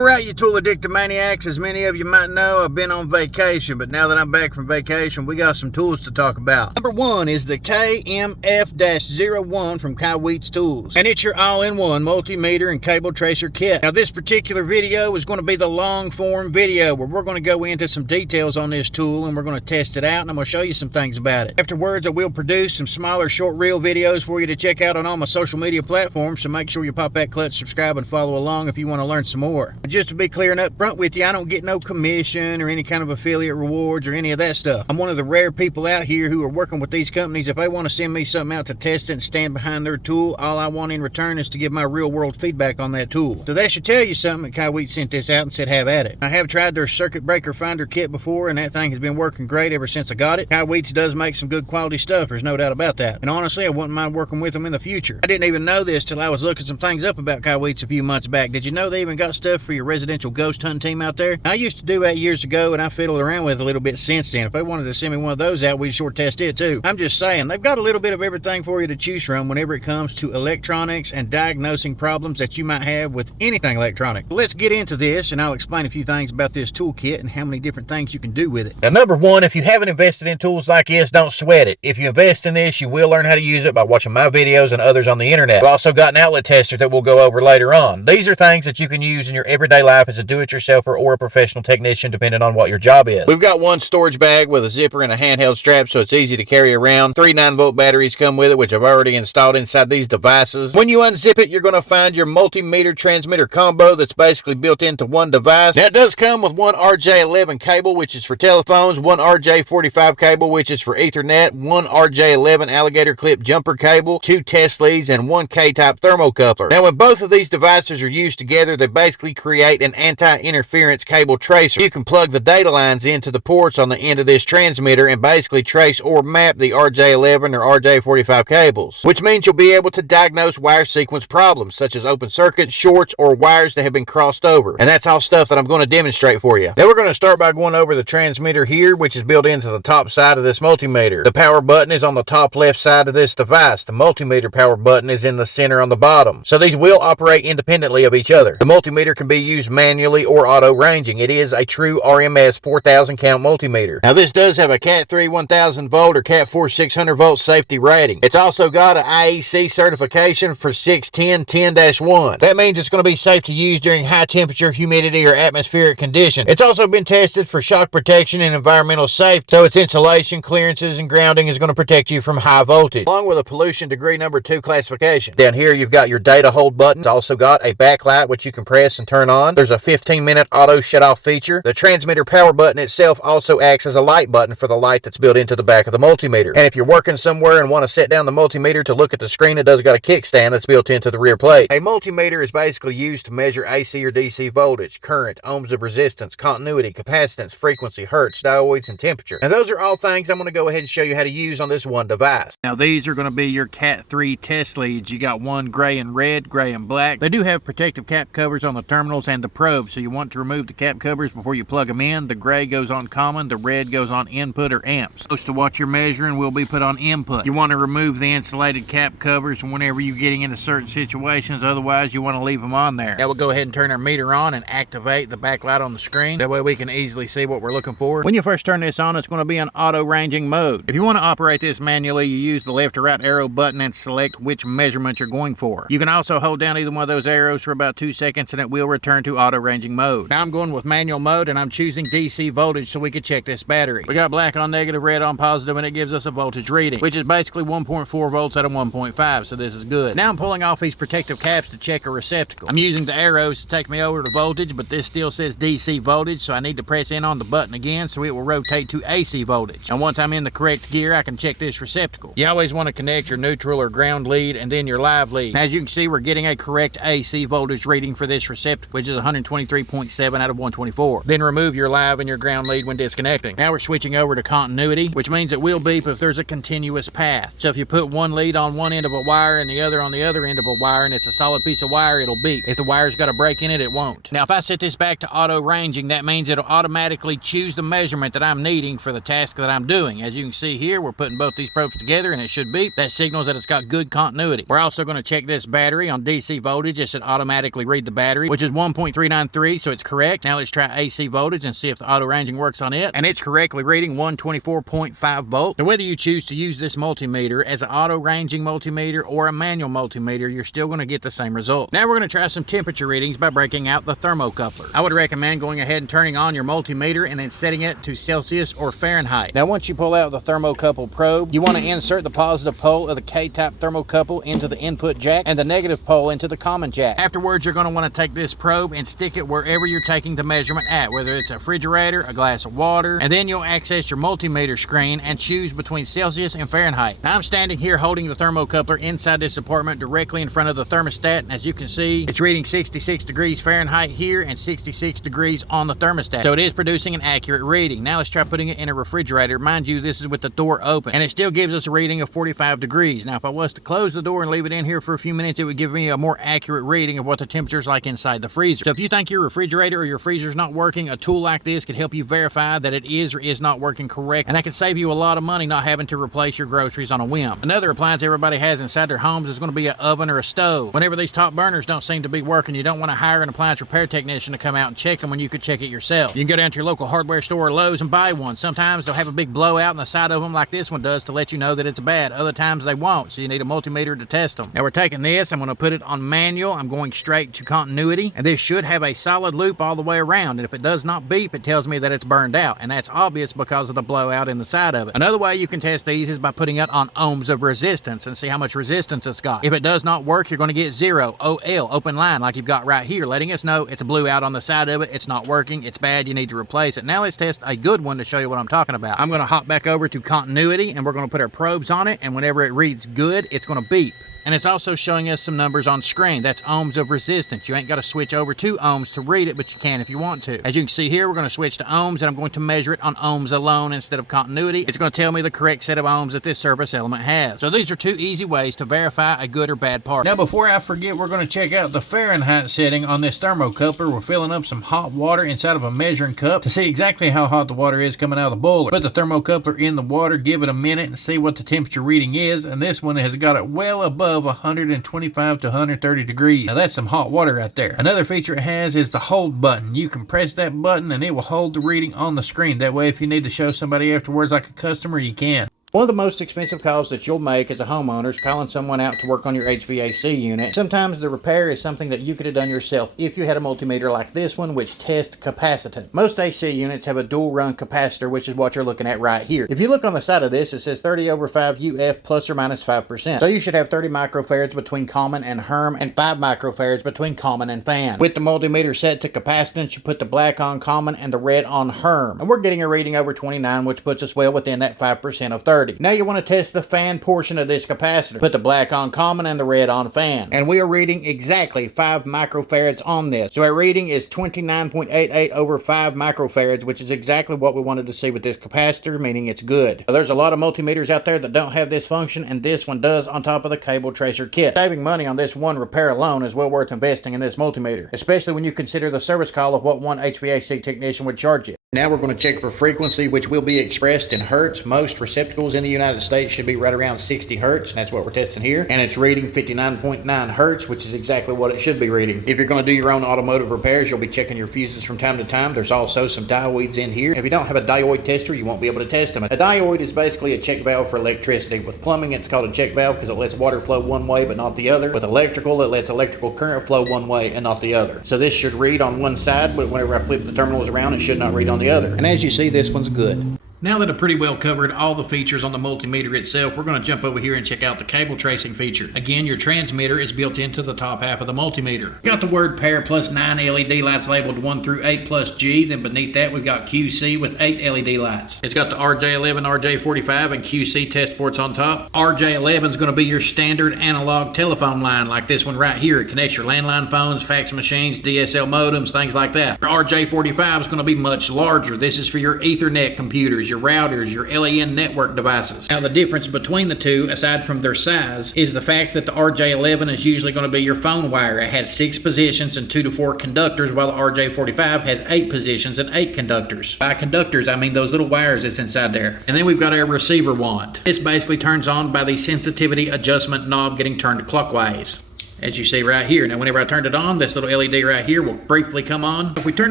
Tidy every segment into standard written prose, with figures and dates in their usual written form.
Alright, you tool addicted maniacs, as many of you might know, I've been on vacation, but now that I'm back from vacation, we got some tools to talk about. Number one is the KMF-01 from KAIWEETS Tools, and it's your all-in-one multimeter and cable tracer kit. Now this particular video is going to be the long form video where we're going to go into some details on this tool and we're going to test it out and I'm going to show you some things about it. Afterwards, I will produce some smaller short reel videos for you to check out on all my social media platforms, so make sure you pop that clutch, subscribe, and follow along if you want to learn some more. Just to be clear and up front with you, I don't get no commission or any kind of affiliate rewards or any of that stuff. I'm one of the rare people out here who are working with these companies. If they want to send me something out to test it and stand behind their tool, all I want in return is to give my real world feedback on that tool. So that should tell you something. KAIWEETS sent this out and said have at it. I have tried their circuit breaker finder kit before and that thing has been working great ever since I got it. KAIWEETS does make some good quality stuff, there's no doubt about that. And honestly, I wouldn't mind working with them in the future. I didn't even know this till I was looking some things up about KAIWEETS a few months back. Did you know they even got stuff for your residential ghost hunting team out there? I used to do that years ago and I fiddled around with it a little bit since then. If they wanted to send me one of those out, we'd sure test it too. I'm just saying, they've got a little bit of everything for you to choose from whenever it comes to electronics and diagnosing problems that you might have with anything electronic. But let's get into this and I'll explain a few things about this toolkit and how many different things you can do with it. Now, number one, if you haven't invested in tools like this, don't sweat it. If you invest in this, you will learn how to use it by watching my videos and others on the internet. I've also got an outlet tester that we'll go over later on. These are things that you can use in your everyday life as a do-it-yourselfer or a professional technician, depending on what your job is. We've got one storage bag with a zipper and a handheld strap, so it's easy to carry around. 3 9-volt batteries come with it, which I've already installed inside these devices. When you unzip it, you're going to find your multimeter transmitter combo that's basically built into one device. Now, it does come with one RJ11 cable, which is for telephones, one RJ45 cable, which is for Ethernet, one RJ11 alligator clip jumper cable, 2 test leads, and 1 K-type thermocoupler. Now, when both of these devices are used together, they basically create an anti-interference cable tracer. You can plug the data lines into the ports on the end of this transmitter and basically trace or map the RJ11 or RJ45 cables, which means you'll be able to diagnose wire sequence problems such as open circuits, shorts, or wires that have been crossed over. And that's all stuff that I'm going to demonstrate for you. Now we're going to start by going over the transmitter here, which is built into the top side of this multimeter. The power button is on the top left side of this device. The multimeter power button is in the center on the bottom. So these will operate independently of each other. The multimeter can be used manually or auto ranging. It is a true RMS 4000 count multimeter. Now this does have a Cat 3 1000 volt or Cat 4 600 volt safety rating. It's also got an IEC certification for 61010-1. That means it's going to be safe to use during high temperature, humidity, or atmospheric conditions. It's also been tested for shock protection and environmental safety, so its insulation, clearances, and grounding is going to protect you from high voltage, along with a pollution degree number 2 classification. Down here you've got your data hold button. It's also got a backlight which you can press and turn on. There's a 15-minute auto shut-off feature. The transmitter power button itself also acts as a light button for the light that's built into the back of the multimeter. And if you're working somewhere and want to set down the multimeter to look at the screen, it does got a kickstand that's built into the rear plate. A multimeter is basically used to measure AC or DC voltage, current, ohms of resistance, continuity, capacitance, frequency, hertz, diodes, and temperature. And those are all things I'm going to go ahead and show you how to use on this one device. Now these are going to be your Cat 3 test leads. You got one gray and red, gray and black. They do have protective cap covers on the terminals and the probes, so you want to remove the cap covers before you plug them in. The gray goes on common, the red goes on input or amps. Most of what you're measuring will be put on input. You want to remove the insulated cap covers whenever you're getting into certain situations, otherwise you want to leave them on there. Now we'll go ahead and turn our meter on and activate the backlight on the screen. That way we can easily see what we're looking for. When you first turn this on, it's going to be in auto ranging mode. If you want to operate this manually, you use the left or right arrow button and select which measurement you're going for. You can also hold down either one of those arrows for about 2 seconds and it will return to auto ranging mode. Now I'm going with manual mode and I'm choosing DC voltage so we can check this battery. We got black on negative, red on positive, and it gives us a voltage reading, which is basically 1.4 volts out of 1.5, so this is good. Now I'm pulling off these protective caps to check a receptacle. I'm using the arrows to take me over to voltage, but this still says DC voltage, so I need to press in on the button again so it will rotate to AC voltage. And once I'm in the correct gear, I can check this receptacle. You always want to connect your neutral or ground lead and then your live lead. As you can see, we're getting a correct AC voltage reading for this receptacle, which is 123.7 out of 124. Then remove your live and your ground lead when disconnecting. Now we're switching over to continuity, which means it will beep if there's a continuous path. So if you put one lead on one end of a wire and the other on the other end of a wire and it's a solid piece of wire, it'll beep. If the wire's got a break in it, it won't. Now if I set this back to auto ranging, that means it'll automatically choose the measurement that I'm needing for the task that I'm doing. As you can see here, we're putting both these probes together and it should beep. That signals that it's got good continuity. We're also going to check this battery on DC voltage. It should automatically read the battery, which is 1 1.393, so it's correct. Now let's try AC voltage and see if the auto ranging works on it. And it's correctly reading 124.5 volts. So whether you choose to use this multimeter as an auto ranging multimeter or a manual multimeter, you're still going to get the same result. Now we're going to try some temperature readings by breaking out the thermocoupler. I would recommend going ahead and turning on your multimeter and then setting it to Celsius or Fahrenheit. Now once you pull out the thermocouple probe, you want to insert the positive pole of the K-type thermocouple into the input jack and the negative pole into the common jack. Afterwards, you're going to want to take this probe and stick it wherever you're taking the measurement at, whether it's a refrigerator, a glass of water, and then you'll access your multimeter screen and choose between Celsius and Fahrenheit. Now I'm standing here holding the thermocoupler inside this apartment directly in front of the thermostat, and as you can see, it's reading 66 degrees Fahrenheit here and 66 degrees on the thermostat. So it is producing an accurate reading. Now let's try putting it in a refrigerator. Mind you, this is with the door open, and it still gives us a reading of 45 degrees. Now if I was to close the door and leave it in here for a few minutes, it would give me a more accurate reading of what the temperature's like inside the freezer. So if you think your refrigerator or your freezer's not working, a tool like this could help you verify that it is or is not working correct, and that could save you a lot of money not having to replace your groceries on a whim. Another appliance everybody has inside their homes is going to be an oven or a stove. Whenever these top burners don't seem to be working, you don't want to hire an appliance repair technician to come out and check them when you could check it yourself. You can go down to your local hardware store or Lowe's and buy one. Sometimes they'll have a big blowout on the side of them like this one does to let you know that it's bad. Other times they won't, so you need a multimeter to test them. Now we're taking this, I'm going to put it on manual. I'm going straight to continuity, and this should have a solid loop all the way around, and if it does not beep, it tells me that it's burned out, and that's obvious because of the blowout in the side of it. Another way you can test these is by putting it on ohms of resistance and see how much resistance it's got. If it does not work, you're going to get 0 OL, open line, like you've got right here, letting us know it's a blew out on the side of it, it's not working, it's bad, you need to replace it. Now let's test a good one to show you what I'm talking about. I'm going to hop back over to continuity, and we're going to put our probes on it, and whenever it reads good, it's going to beep. And it's also showing us some numbers on screen. That's ohms of resistance. You ain't got to switch over to ohms to read it, but you can if you want to. As you can see here, we're going to switch to ohms, and I'm going to measure it on ohms alone instead of continuity. It's going to tell me the correct set of ohms that this service element has. So these are two easy ways to verify a good or bad part. Now before I forget, we're going to check out the Fahrenheit setting on this thermocoupler. We're filling up some hot water inside of a measuring cup to see exactly how hot the water is coming out of the boiler. Put the thermocoupler in the water, give it a minute, and see what the temperature reading is, and this one has got it well above 125 to 130 degrees. Now that's some hot water right there. Another feature it has is the hold button. You can press that button and it will hold the reading on the screen. That way if you need to show somebody afterwards like a customer, you can. One of the most expensive calls that you'll make as a homeowner is calling someone out to work on your HVAC unit. Sometimes the repair is something that you could have done yourself if you had a multimeter like this one, which tests capacitance. Most AC units have a dual run capacitor, which is what you're looking at right here. If you look on the side of this, it says 30/5 UF plus or minus 5%. So you should have 30 microfarads between common and HERM and 5 microfarads between common and fan. With the multimeter set to capacitance, you put the black on common and the red on HERM. And we're getting a reading over 29, which puts us well within that 5% of 30. Now you want to test the fan portion of this capacitor. Put the black on common and the red on fan. And we are reading exactly 5 microfarads on this. So our reading is 29.88/5 microfarads, which is exactly what we wanted to see with this capacitor, meaning it's good. Now, there's a lot of multimeters out there that don't have this function, and this one does on top of the cable tracer kit. Saving money on this one repair alone is well worth investing in this multimeter, especially when you consider the service call of what one HVAC technician would charge you. Now we're going to check for frequency, which will be expressed in hertz. Most receptacles in the United States should be right around 60 hertz, and that's what we're testing here. And it's reading 59.9 hertz, which is exactly what it should be reading. If you're going to do your own automotive repairs, you'll be checking your fuses from time to time. There's also some diodes in here. If you don't have a diode tester, you won't be able to test them. A diode is basically a check valve for electricity. With plumbing, it's called a check valve because it lets water flow one way but not the other. With electrical, it lets electrical current flow one way and not the other. So this should read on one side, but whenever I flip the terminals around, it should not read on the other. And as you see, this one's good. Now that I've pretty well covered all the features on the multimeter itself, we're going to jump over here and check out the cable tracing feature. Again, your transmitter is built into the top half of the multimeter. Got the word pair plus 9 LED lights labeled 1 through 8 plus G. Then beneath that, we've got QC with 8 LED lights. It's got the RJ11 RJ45 and QC test ports on top. RJ11 is going to be your standard analog telephone line like this one right here. It connects your landline phones, fax machines, DSL modems, things like that. Your RJ45 is going to be much larger. This is for your Ethernet computers, your routers, your LAN network devices. Now the difference between the two, aside from their size, is the fact that the RJ11 is usually going to be your phone wire. It has 6 positions and 2 to 4 conductors, while the RJ45 has 8 positions and 8 conductors. By conductors, I mean those little wires that's inside there. And then we've got our receiver wand. This basically turns on by the sensitivity adjustment knob getting turned clockwise. as you see right here. Now whenever I turned it on, this little LED right here will briefly come on. If we turn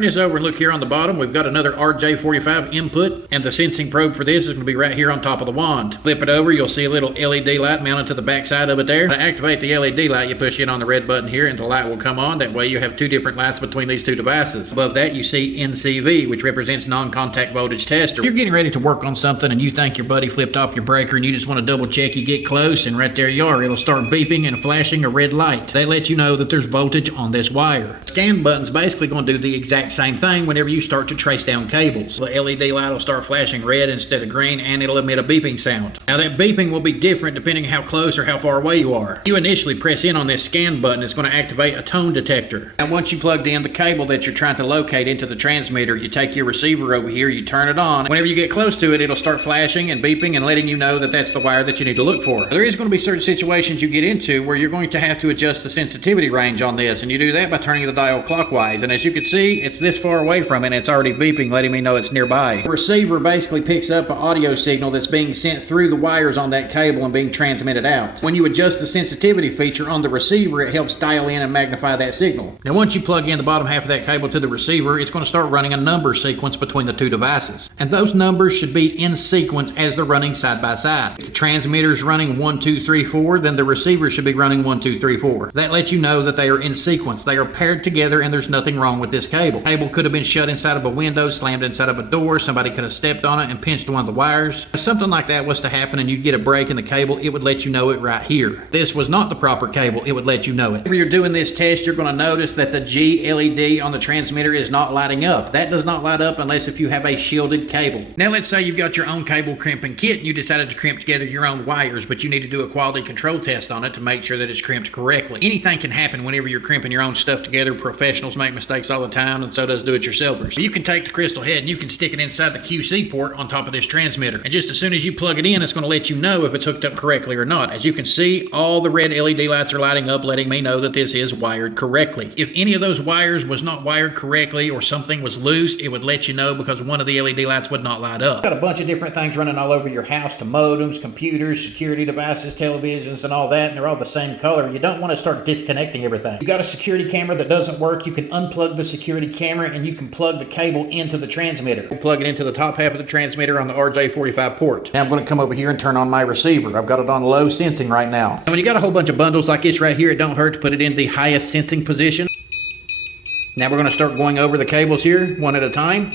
this over and look here on the bottom, we've got another RJ45 input, and the sensing probe for this is going to be right here on top of the wand. Flip it over, you'll see a little LED light mounted to the back side of it there. To activate the LED light, you push in on the red button here and the light will come on. That way you have two different lights between these two devices. Above that you see NCV, which represents non-contact voltage tester. If you're getting ready to work on something and you think your buddy flipped off your breaker and you just want to double check, you get close and right there you are. It'll start beeping and flashing a red light. That lets you know that there's voltage on this wire. Scan button's basically going to do the exact same thing whenever you start to trace down cables. The LED light will start flashing red instead of green, and it'll emit a beeping sound. Now that beeping will be different depending how close or how far away you are. You initially press in on this scan button, it's going to activate a tone detector. Now once you plugged in the cable that you're trying to locate into the transmitter, you take your receiver over here, you turn it on. Whenever you get close to it, it'll start flashing and beeping and letting you know that that's the wire that you need to look for. There is going to be certain situations you get into where you're going to have to adjust the sensitivity range on this, and you do that by turning the dial clockwise. And as you can see, it's this far away from it and it's already beeping, letting me know it's nearby. The receiver basically picks up an audio signal that's being sent through the wires on that cable and being transmitted out. When you adjust the sensitivity feature on the receiver, it helps dial in and magnify that signal. Now once you plug in the bottom half of that cable to the receiver, it's going to start running a number sequence between the two devices. And those numbers should be in sequence as they're running side by side. If the transmitter's running 1, 2, 3, 4, then the receiver should be running 1, 2, 3, 4. That lets you know that they are in sequence. They are paired together and there's nothing wrong with this cable. The cable could have been shut inside of a window, slammed inside of a door, somebody could have stepped on it and pinched one of the wires. If something like that was to happen and you'd get a break in the cable, it would let you know it right here. If this was not the proper cable, it would let you know it. Whenever you're doing this test, you're going to notice that the G LED on the transmitter is not lighting up. That does not light up unless if you have a shielded cable. Now let's say you've got your own cable crimping kit and you decided to crimp together your own wires, but you need to do a quality control test on it to make sure that it's crimped correctly. Anything can happen whenever you're crimping your own stuff together. Professionals make mistakes all the time, and so does do-it-yourselfers. You can take the crystal head and you can stick it inside the QC port on top of this transmitter, and just as soon as you plug it in, it's going to let you know if it's hooked up correctly or not. As you can see, all the red LED lights are lighting up, letting me know that this is wired correctly. If any of those wires was not wired correctly or something was loose, it would let you know because one of the LED lights would not light up. Got a bunch of different things running all over your house, to modems, computers, security devices, televisions, and all that, and they're all the same color. You don't want to start disconnecting everything. You got a security camera that doesn't work, you can unplug the security camera and you can plug the cable into the transmitter. We'll plug it into the top half of the transmitter on the RJ45 port. Now I'm going to come over here and turn on my receiver. I've got it on low sensing right now. And when you got a whole bunch of bundles like this right here, it don't hurt to put it in the highest sensing position. Now we're going to start going over the cables here one at a time.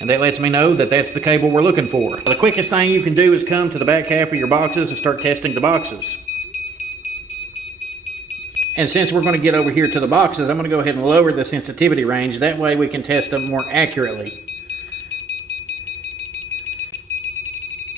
And that lets me know that that's the cable we're looking for. The quickest thing you can do is come to the back half of your boxes and start testing the boxes. And since we're going to get over here to the boxes, I'm going to go ahead and lower the sensitivity range. That way we can test them more accurately.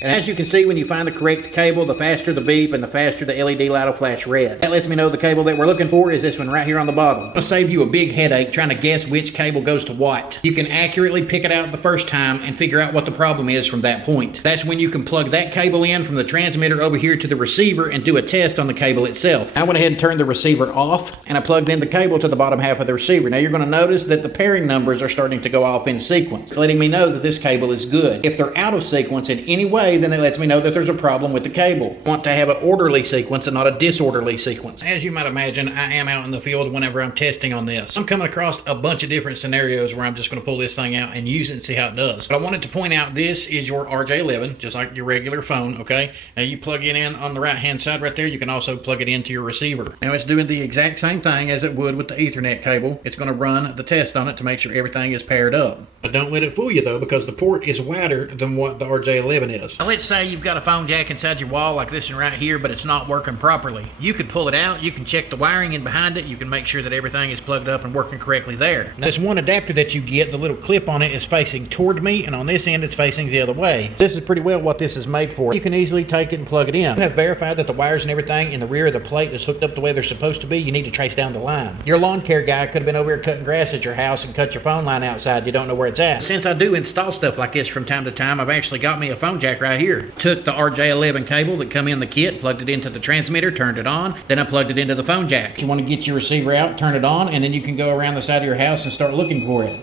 And as you can see, when you find the correct cable, the faster the beep and the faster the LED light will flash red. That lets me know the cable that we're looking for is this one right here on the bottom. It'll save you a big headache trying to guess which cable goes to what. You can accurately pick it out the first time and figure out what the problem is from that point. That's when you can plug that cable in from the transmitter over here to the receiver and do a test on the cable itself. I went ahead and turned the receiver off and I plugged in the cable to the bottom half of the receiver. Now you're going to notice that the pairing numbers are starting to go off in sequence. It's letting me know that this cable is good. If they're out of sequence in any way, then it lets me know that there's a problem with the cable. I want to have an orderly sequence and not a disorderly sequence. As you might imagine, I am out in the field whenever I'm testing on this. I'm coming across a bunch of different scenarios where I'm just going to pull this thing out and use it and see how it does. But I wanted to point out this is your RJ11, just like your regular phone, okay? Now you plug it in on the right hand side right there. You can also plug it into your receiver. Now it's doing the exact same thing as it would with the Ethernet cable. It's going to run the test on it to make sure everything is paired up. But don't let it fool you though, because the port is wider than what the RJ11 is. Now let's say you've got a phone jack inside your wall like this one right here, but it's not working properly. You could pull it out, you can check the wiring in behind it, you can make sure that everything is plugged up and working correctly there. Now this one adapter that you get, the little clip on it is facing toward me, and on this end it's facing the other way. This is pretty well what this is made for. You can easily take it and plug it in. You have verified that the wires and everything in the rear of the plate is hooked up the way they're supposed to be. You need to trace down the line. Your lawn care guy could have been over here cutting grass at your house and cut your phone line outside. You don't know where it's at. Since I do install stuff like this from time to time, I've actually got me a phone jack right here. Took the RJ11 cable that come in the kit, plugged it into the transmitter, turned it on, then I plugged it into the phone jack. You want to get your receiver out, turn it on, and then you can go around the side of your house and start looking for it.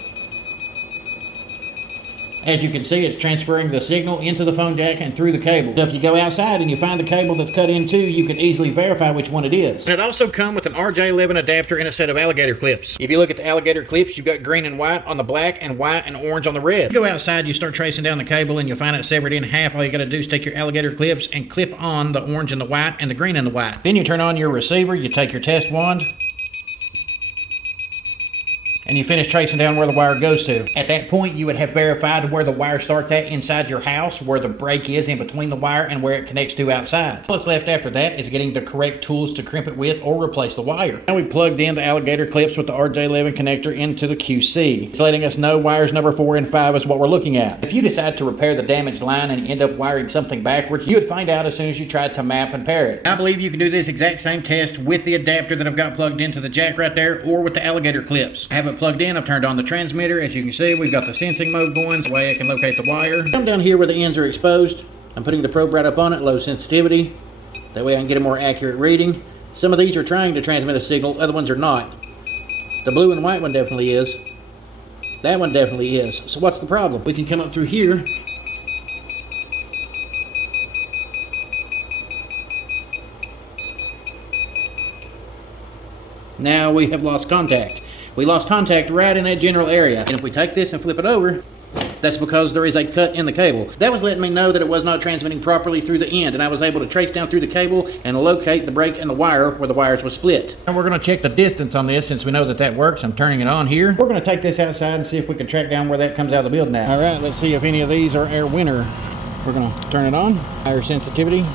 As you can see, it's transferring the signal into the phone jack and through the cable. So if you go outside and you find the cable that's cut in two, you can easily verify which one it is. And it also comes with an RJ11 adapter and a set of alligator clips. If you look at the alligator clips, you've got green and white on the black and white and orange on the red. You go outside, you start tracing down the cable and you'll find it severed in half. All you gotta do is take your alligator clips and clip on the orange and the white and the green and the white. Then you turn on your receiver, you take your test wand, and you finish tracing down where the wire goes to. At that point, you would have verified where the wire starts at inside your house, where the break is in between the wire, and where it connects to outside. What's left after that is getting the correct tools to crimp it with or replace the wire. Now we plugged in the alligator clips with the RJ11 connector into the QC. It's letting us know wires number 4 and 5 is what we're looking at. If you decide to repair the damaged line and end up wiring something backwards, you would find out as soon as you tried to map and pair it. I believe you can do this exact same test with the adapter that I've got plugged into the jack right there, or with the alligator clips. I have it plugged in, I've turned on the transmitter. As you can see, we've got the sensing mode going, so that way I can locate the wire. Come down here where the ends are exposed. I'm putting the probe right up on it, low sensitivity. That way I can get a more accurate reading. Some of these are trying to transmit a signal, other ones are not. The blue and white one definitely is. That one definitely is. So what's the problem? We can come up through here. Now we have lost contact. We lost contact right in that general area. And if we take this and flip it over, that's because there is a cut in the cable. That was letting me know that it was not transmitting properly through the end, and I was able to trace down through the cable and locate the break in the wire where the wires were split. And we're gonna check the distance on this since we know that that works. I'm turning it on here. We're gonna take this outside and see if we can track down where that comes out of the building at. All right, let's see if any of these are air winner. We're gonna turn it on. Higher sensitivity.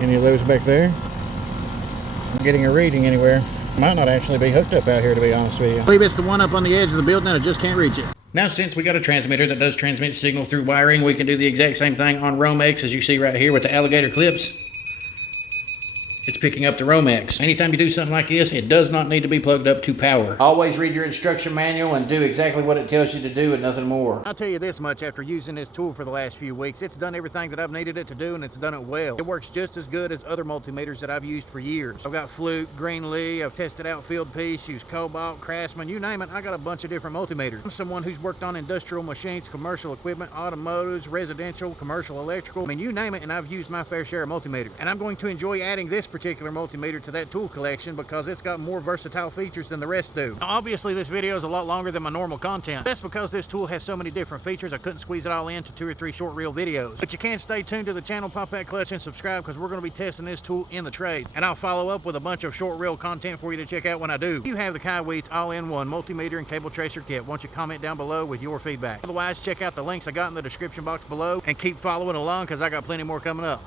Any of those back there? I'm getting a reading anywhere. Might not actually be hooked up out here, to be honest with you. I believe it's the one up on the edge of the building and I just can't reach it. Now, since we got a transmitter that does transmit signal through wiring, we can do the exact same thing on Romex, as you see right here with the alligator clips. It's picking up the Romex. Anytime you do something like this, it does not need to be plugged up to power. Always read your instruction manual and do exactly what it tells you to do and nothing more. I'll tell you this much, after using this tool for the last few weeks, it's done everything that I've needed it to do, and it's done it well. It works just as good as other multimeters that I've used for years. I've got Fluke, Greenlee, I've tested out Field Piece, used Cobalt, Craftsman, you name it, I got a bunch of different multimeters. I'm someone who's worked on industrial machines, commercial equipment, automotives, residential, commercial electrical, I mean, you name it, and I've used my fair share of multimeters. And I'm going to enjoy adding this particular multimeter to that tool collection because it's got more versatile features than the rest do. Now, obviously this video is a lot longer than my normal content. That's because this tool has so many different features I couldn't squeeze it all into 2 or 3 short reel videos. But you can stay tuned to the channel, pop that clutch and subscribe, because we're going to be testing this tool in the trades. And I'll follow up with a bunch of short reel content for you to check out when I do. You have the KAIWEETS all-in-one multimeter and cable tracer kit. Why don't you comment down below with your feedback. Otherwise, check out the links I got in the description box below and keep following along because I got plenty more coming up.